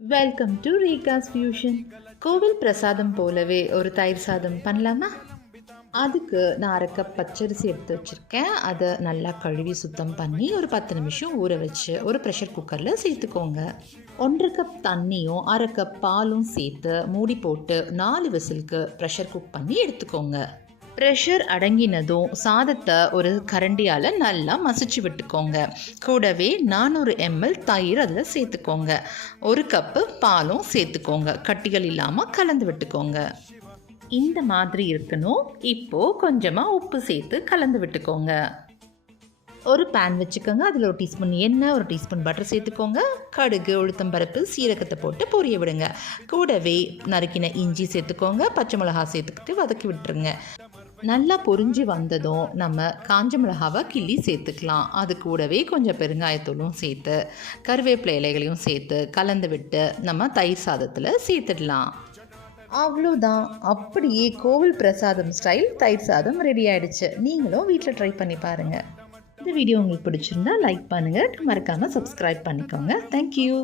Welcome to ரீகாஸ் fusion கோவில் பிரசாதம் போலவே ஒரு தயிர் சாதம் பண்ணலாமா? அதுக்கு நான் அரை கப் பச்சரிசி எடுத்து வச்சுருக்கேன். அதை நல்லா கழுவி சுத்தம் பண்ணி ஒரு பத்து நிமிஷம் ஊற வச்சு ஒரு ப்ரெஷர் குக்கரில் சேர்த்துக்கோங்க. ஒன்றரை கப் தண்ணியும் அரை கப் பாலும் சேர்த்து மூடி போட்டு நாலு விசிலுக்கு ப்ரெஷர் குக் பண்ணி எடுத்துக்கோங்க. ப்ரெஷர் அடங்கினதும் சாதத்தை ஒரு கரண்டியால் நல்லா மசிச்சு விட்டுக்கோங்க. கூடவே நானூறு எம்எல் தயிர் அதில் சேர்த்துக்கோங்க. ஒரு கப்பு பாலும் சேர்த்துக்கோங்க. கட்டிகள் இல்லாமல் கலந்து விட்டுக்கோங்க. இந்த மாதிரி இருக்கணும். இப்போது கொஞ்சமாக உப்பு சேர்த்து கலந்து விட்டுக்கோங்க. ஒரு பேன் வச்சுக்கோங்க. அதில் ஒரு டீஸ்பூன் எண்ணெய் ஒரு டீஸ்பூன் பட்டர் சேர்த்துக்கோங்க. கடுகு உளுத்தம்பருப்பு சீரகத்தை போட்டு பொரிய விடுங்க. கூடவே நறுக்கின இஞ்சி சேர்த்துக்கோங்க. பச்சை மிளகா சேர்த்துக்கிட்டு வதக்கி விட்டுருங்க. நல்லா பொரிஞ்சு வந்ததும் நம்ம காஞ்ச மிளகாவை கிள்ளி சேர்த்துக்கலாம். அது கூடவே கொஞ்சம் பெருங்காயத்தூளும் சேர்த்து கருவேப்பிலை இலைகளையும் சேர்த்து கலந்து விட்டு நம்ம தயிர் சாதத்தில் சேர்த்துடலாம். அவ்வளோதான் அப்படியே கோவில் பிரசாதம் ஸ்டைல் தயிர் சாதம் ரெடி ஆயிடுச்சு. நீங்களும் வீட்டில் ட்ரை பண்ணி பாருங்கள் இந்த வீடியோ உங்களுக்கு பிடிச்சிருந்தா லைக் பண்ணுங்கள் மறக்காமல் சப்ஸ்கிரைப் பண்ணிக்கோங்க. தேங்க்யூ